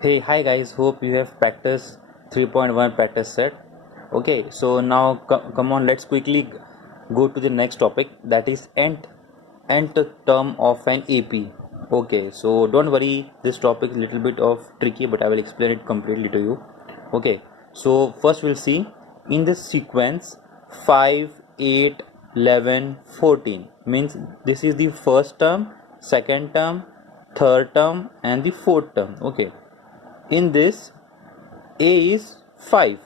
Hey, hi guys, hope you have practiced 3.1 practice set. Okay, so now come on, let's quickly go to the next topic, that is nth term of an AP. Okay, so don't worry, this topic is a little bit of tricky, but I will explain it completely to you. Okay, so first we'll see in this sequence 5, 8, 11, 14 means this is the first term, second term, third term, and the fourth term. Okay, in this a is 5.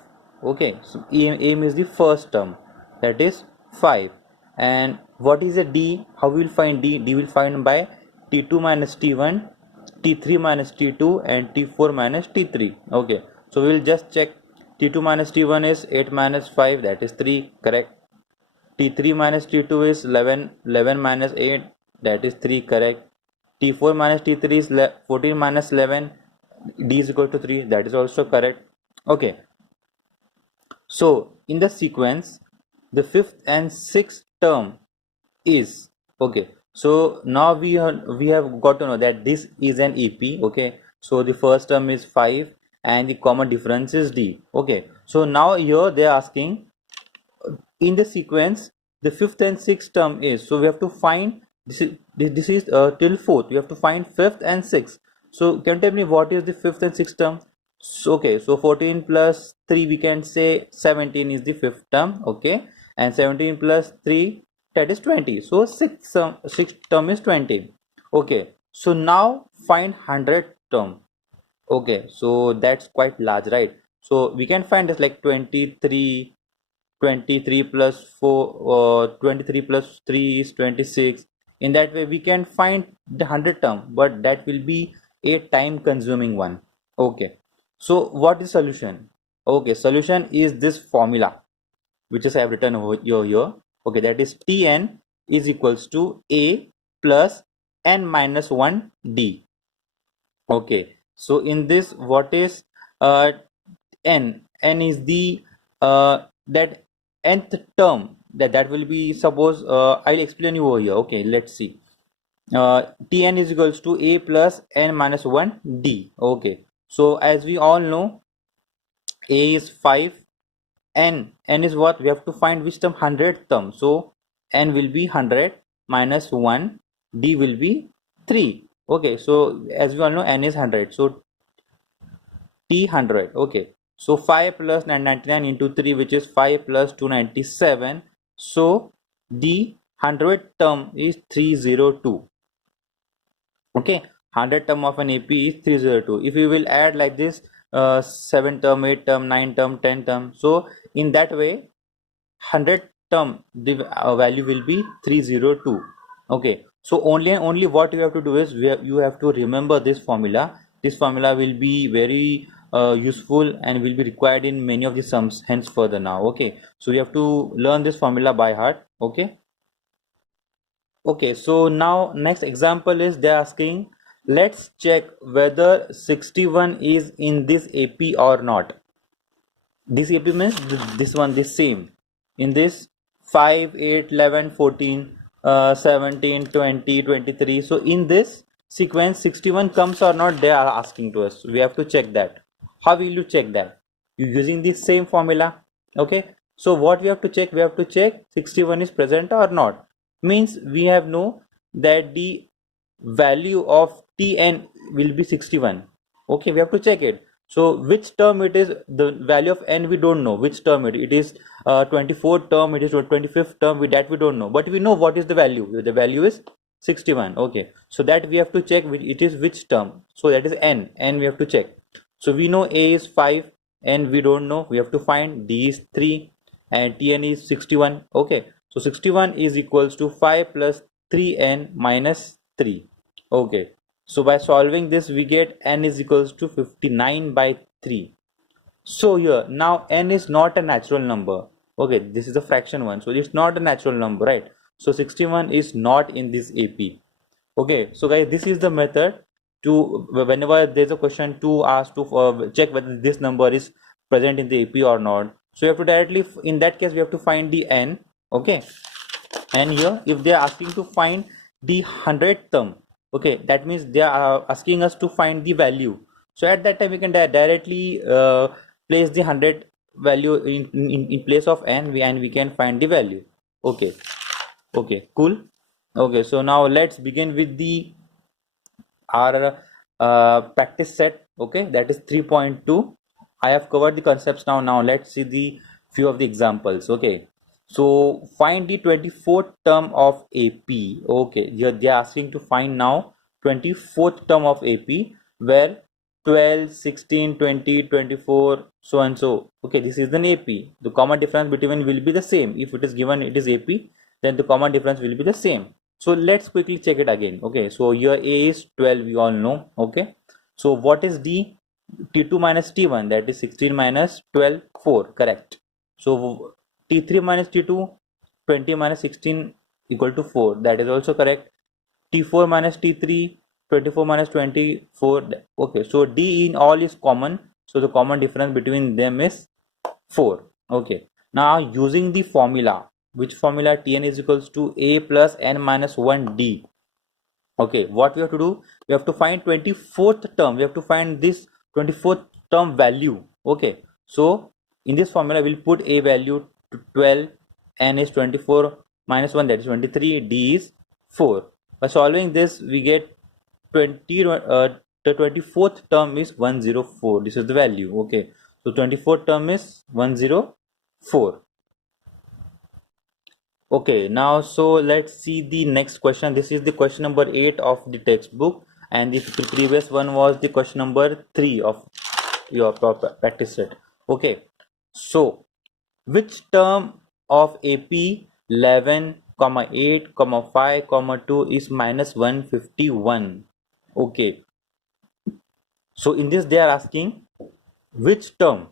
Okay, so aim is the first term, that is 5. And what is a d? How we will find d? D will find by t2 minus t1, t3 minus t2, and t4 minus t3. Okay, so we will just check. T2 minus t1 is 8 minus 5, that is 3, correct. T3 minus T2 is 11 minus 8, that is 3, correct. T4 minus T3 is 14 minus 11, D is equal to 3, that is also correct. Okay, so in the sequence, the fifth and sixth term is, okay, so now we have got to know that this is an EP. Okay, so the first term is 5 and the common difference is D. Okay, so now here they are asking in the sequence the fifth and sixth term is, so we have to find this is till fourth, we have to find fifth and sixth. So can you tell me what is the fifth and sixth term? So, okay, so 14 plus 3, we can say 17 is the fifth term. Okay, and 17 plus 3, that is 20, so sixth term is 20. Okay, so now find 100 term. Okay, so that's quite large, right? So we can find this like 23, 23 plus 4, 23 plus 3 is 26. In that way we can find the 100 term, but that will be a time consuming one. Okay, so what is solution? Okay, solution is this formula which is I have written over here. Okay, that is Tn is equals to A plus n minus 1 D. Okay, so in this, what is uh, n? N is the that nth term, that will be, suppose I'll explain you over here. Okay, let's see. Tn is equals to a plus n minus 1 d. Okay, so as we all know, a is 5, n is what? We have to find which term? 100th term. So n will be 100 minus 1, d will be 3. Okay, so as we all know, n is 100, so T 100. Okay, so 5 plus 999 into 3, which is 5 plus 297. So the 100th term is 302. Okay, 100 term of an AP is 302. If we will add like this, 7 term, 8 term, 9 term, 10 term, so in that way 100 term the value will be 302. Okay, so only what you have to do is you have to remember this formula. This formula will be very useful and will be required in many of the sums hence further now. Okay, so you have to learn this formula by heart. Okay. Okay, so now next example is they're asking, let's check whether 61 is in this AP or not. This AP means this one, this same. In this 5, 8, 11, 14, 17, 20, 23. So in this sequence 61 comes or not, they are asking to us. We have to check that. How will you check that? You using the same formula. Okay. So what we have to check? We have to check 61 is present or not. Means we have know that the value of Tn will be 61. Okay, we have to check it. So which term it is, the value of n we don't know which term it is, 24th term, it is 25th term, that we don't know, but we know what is the value. The value is 61. Okay, so that we have to check it is which term, so that is n we have to check. So we know a is 5, n we don't know, we have to find. D is 3 and Tn is 61. Okay, so 61 is equals to 5 plus 3n minus 3. Okay, so by solving this we get n is equals to 59 by 3. So here now n is not a natural number. Okay, this is a fraction one, so it's not a natural number, right? So 61 is not in this AP. Okay, so guys, this is the method to, whenever there's a question, to ask to check whether this number is present in the AP or not. So you have to directly, in that case we have to find the n. Okay, and here if they are asking to find the 100th term, okay, that means they are asking us to find the value. So at that time we can directly place the 100 value in place of n, and we can find the value. Okay, okay, cool. Okay, so now let's begin with the our practice set. Okay, that is 3.2. I have covered the concepts. Now let's see the few of the examples. Okay, so find the 24th term of AP. Okay, here they are asking to find now 24th term of AP, where 12, 16, 20, 24, so and so. Okay, this is an AP. The common difference between will be the same. If it is given it is AP, then the common difference will be the same. So let's quickly check it again. Okay, so here A is 12, we all know. Okay, so what is D? T2 minus T1, that is 16 minus 12, 4, correct. So T3 minus T2, 20 minus 16 equal to 4, that is also correct. T4 minus T3, 24 minus 24, okay, so D in all is common, so the common difference between them is 4. Okay, now using the formula, which formula? Tn is equals to A plus n minus 1 D. Okay, what we have to do? We have to find 24th term. We have to find this 24th term value. Okay, so in this formula we'll put A value to 12, n is 24 minus 1, that is 23, D is 4. By solving this we get 20, the 24th term is 104. This is the value. Okay, so 24th term is 104. Okay, now so let's see the next question. This is the question number 8 of the textbook, and the previous one was the question number 3 of your practice set. Okay, so which term of AP 11, 8, 5, 2 is minus 151? Okay, so in this they are asking which term.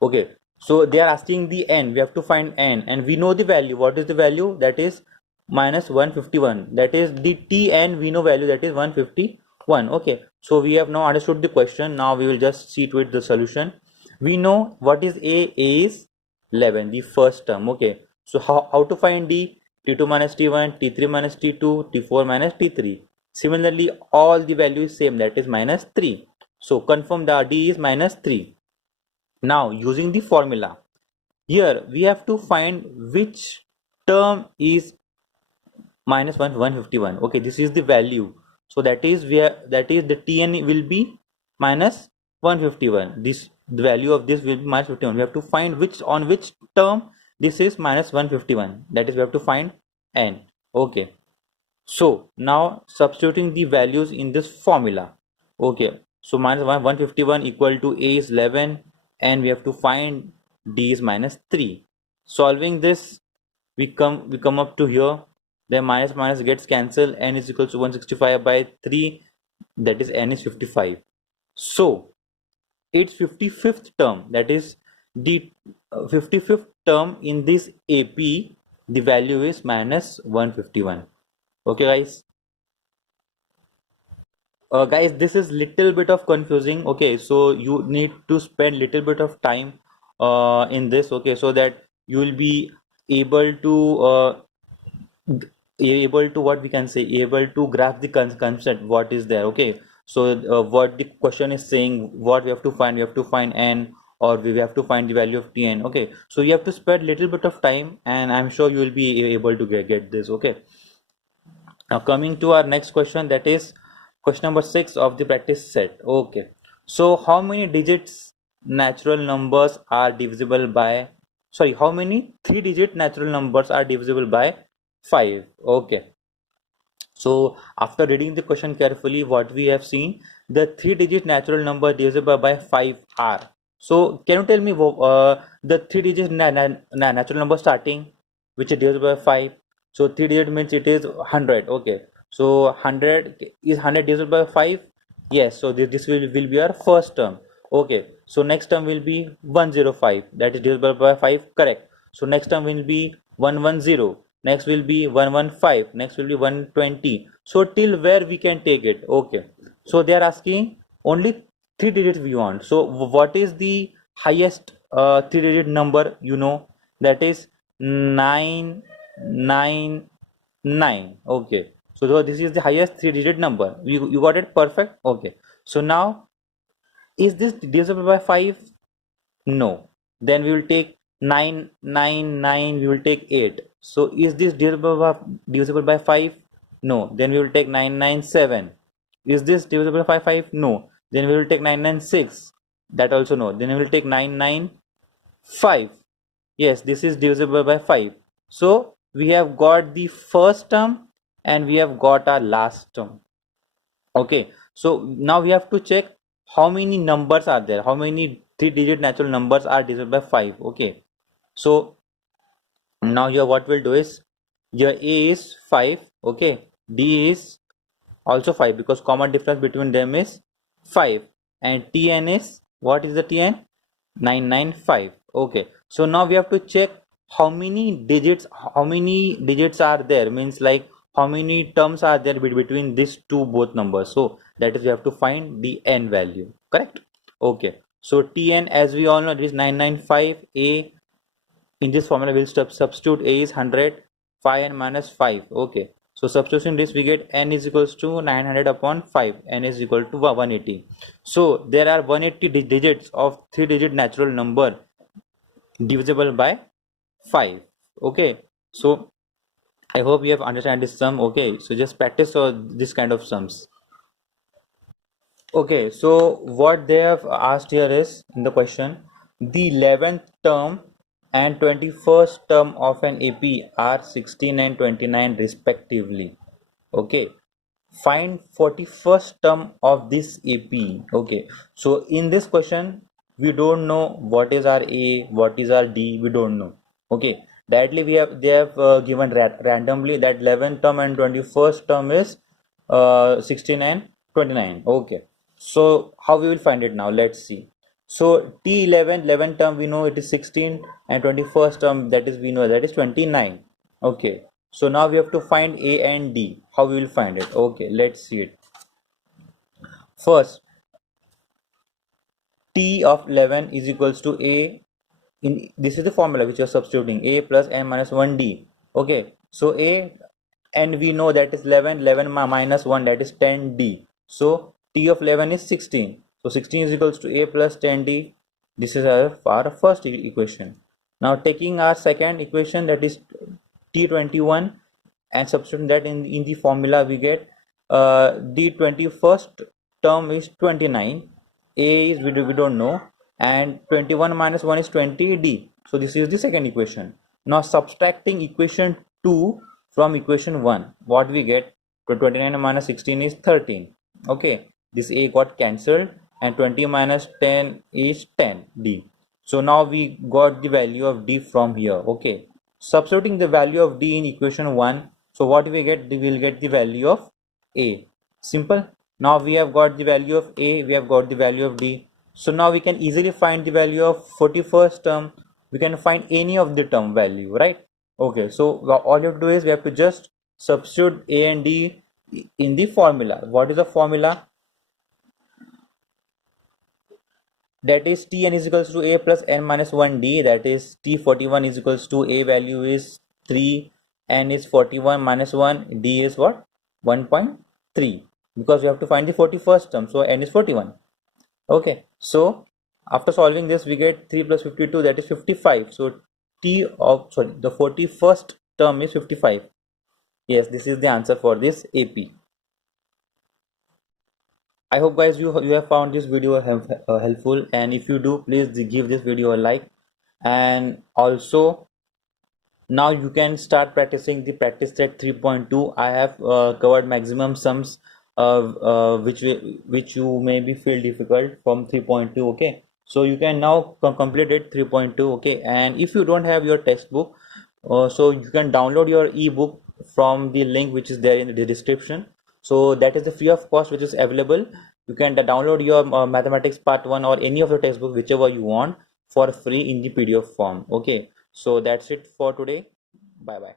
Okay, so they are asking the n. We have to find n, and we know the value. What is the value? That is minus 151. That is the Tn, we know value, that is 151. Okay, so we have now understood the question. Now we will just see to it the solution. We know what is A. A is 11, the first term. Okay, so how to find D? T2 minus T1, T3 minus T2, T4 minus T3. Similarly, all the value is same, that is minus 3. So confirm the D is minus 3. Now using the formula, here we have to find which term is minus 151. Okay, this is the value. So that is where, that is the Tn will be minus 151. This, the value of this will be minus 51. We have to find which, on which term this is minus 151. That is, we have to find n. Okay, so now substituting the values in this formula. Okay, so minus 151 equal to A is 11, and we have to find D is minus 3. Solving this, we come up to here. Then minus minus gets cancelled. N is equal to 165 by 3, that is n is 55. So its 55th term, that is the 55th term in this AP, the value is minus 151. Okay, guys, this is little bit of confusing. Okay, so you need to spend little bit of time in this. Okay, so that you will be able to what we can say, able to grasp the concept what is there. Okay, so what the question is saying, what we have to find, we have to find n, or we have to find the value of Tn. Okay, so you have to spend little bit of time, and I'm sure you will be able to get this. Okay, now coming to our next question, that is question number 6 of the practice set. Okay, so how many digits natural numbers are divisible by, sorry, how many 3-digit natural numbers are divisible by 5? Okay, so after reading the question carefully, what we have seen, the 3-digit natural number divisible by 5 are. So can you tell me the 3-digit natural number starting, which is divisible by 5? So 3-digit means it is 100. Okay, so 100 is 100 divisible by 5. Yes, so this will be our first term. Okay, so next term will be 105, that is divisible by 5, correct. So next term will be 110, next will be 115, next will be 120. So till where we can take it? Okay, so they are asking only 3 digits we want. So what is the highest 3-digit number? You know, that is 999. Okay, so this is the highest 3-digit number. You got it perfect. Okay, so now Is this divisible by 5? No. Then we will take 9, 9, 9, we will take 8. So is this divisible by 5? No. Then we will take 9, 9, 7. Is this divisible by 5? No. Then we will take 9, 9, 6. That also no. Then we will take 9, 9, 5. Yes, this is divisible by 5. So we have got the first term and we have got our last term. Okay, so now we have to check how many numbers are there, how many three-digit natural numbers are divided by 5. Okay, so now here what we'll do is, here A is 5, okay, D is also 5 because common difference between them is 5, and Tn is, what is the Tn? 995. Okay, so now we have to check how many digits are there, means like how many terms are there between these two both numbers. So that is, we have to find the n value, correct? Okay, so Tn, as we all know, it is 995. A, in this formula we'll substitute A is 100, 5 and minus 5. Okay, so substitution this, we get n is equals to 900 upon 5, n is equal to 180. So there are 180 digits of 3-digit natural number divisible by 5. Okay, so I hope you have understand this sum. Okay, so just practice this kind of sums. Okay, so what they have asked here is, in the question, the 11th term and 21st term of an AP are 16 and 29 respectively. Okay, find 41st term of this AP. Okay, so in this question we don't know what is our A, what is our D, we don't know. Okay, directly they have given randomly that 11th term and 21st term is 16 and 29. Okay, so how we will find it now, let's see. So T11 11 term we know it is 16, and 21st term, that is we know that is 29. Okay, so now we have to find A and D. How we will find it? Okay, let's see it. First, T of 11 is equals to A. This is the formula which you are substituting, A plus n minus 1D. Okay, so A, and we know that is 11, 11 minus 1, that is 10D. So T of 11 is 16. So 16 is equals to A plus 10D. This is our first equation. Now taking our second equation, that is T21, and substituting that in the formula, we get the 21st term is 29, A is we don't know, and 21 minus 1 is 20D. So this is the second equation. Now subtracting equation 2 from equation 1, what we get? 29 minus 16 is 13. Okay, this A got cancelled, and 20 minus 10 is 10D. So now we got the value of D from here. Okay, substituting the value of D in equation 1, so what we get? We will get the value of A. Simple. Now we have got the value of A, we have got the value of D. So now we can easily find the value of 41st term. We can find any of the term value, right? Okay, so all you have to do is we have to just substitute A and D in the formula. What is the formula? That is Tn is equals to A plus n minus 1D. That is T41 is equals to A value is 3, n is 41 minus 1, D is what? 1.3, because we have to find the 41st term, so n is 41. Okay, so after solving this we get 3 plus 52, that is 55. So the 41st term is 55. Yes, this is the answer for this AP. I hope guys you have found this video helpful, and if you do, please give this video a like. And also now you can start practicing the practice set 3.2. I have covered maximum sums which you maybe feel difficult from 3.2. Okay, so you can now complete it 3.2. Okay, and if you don't have your textbook, so you can download your ebook from the link which is there in the description. So that is the free of cost which is available. You can download your mathematics part 1 or any of the textbook, whichever you want, for free in the PDF form. Okay, so that's it for today. Bye bye.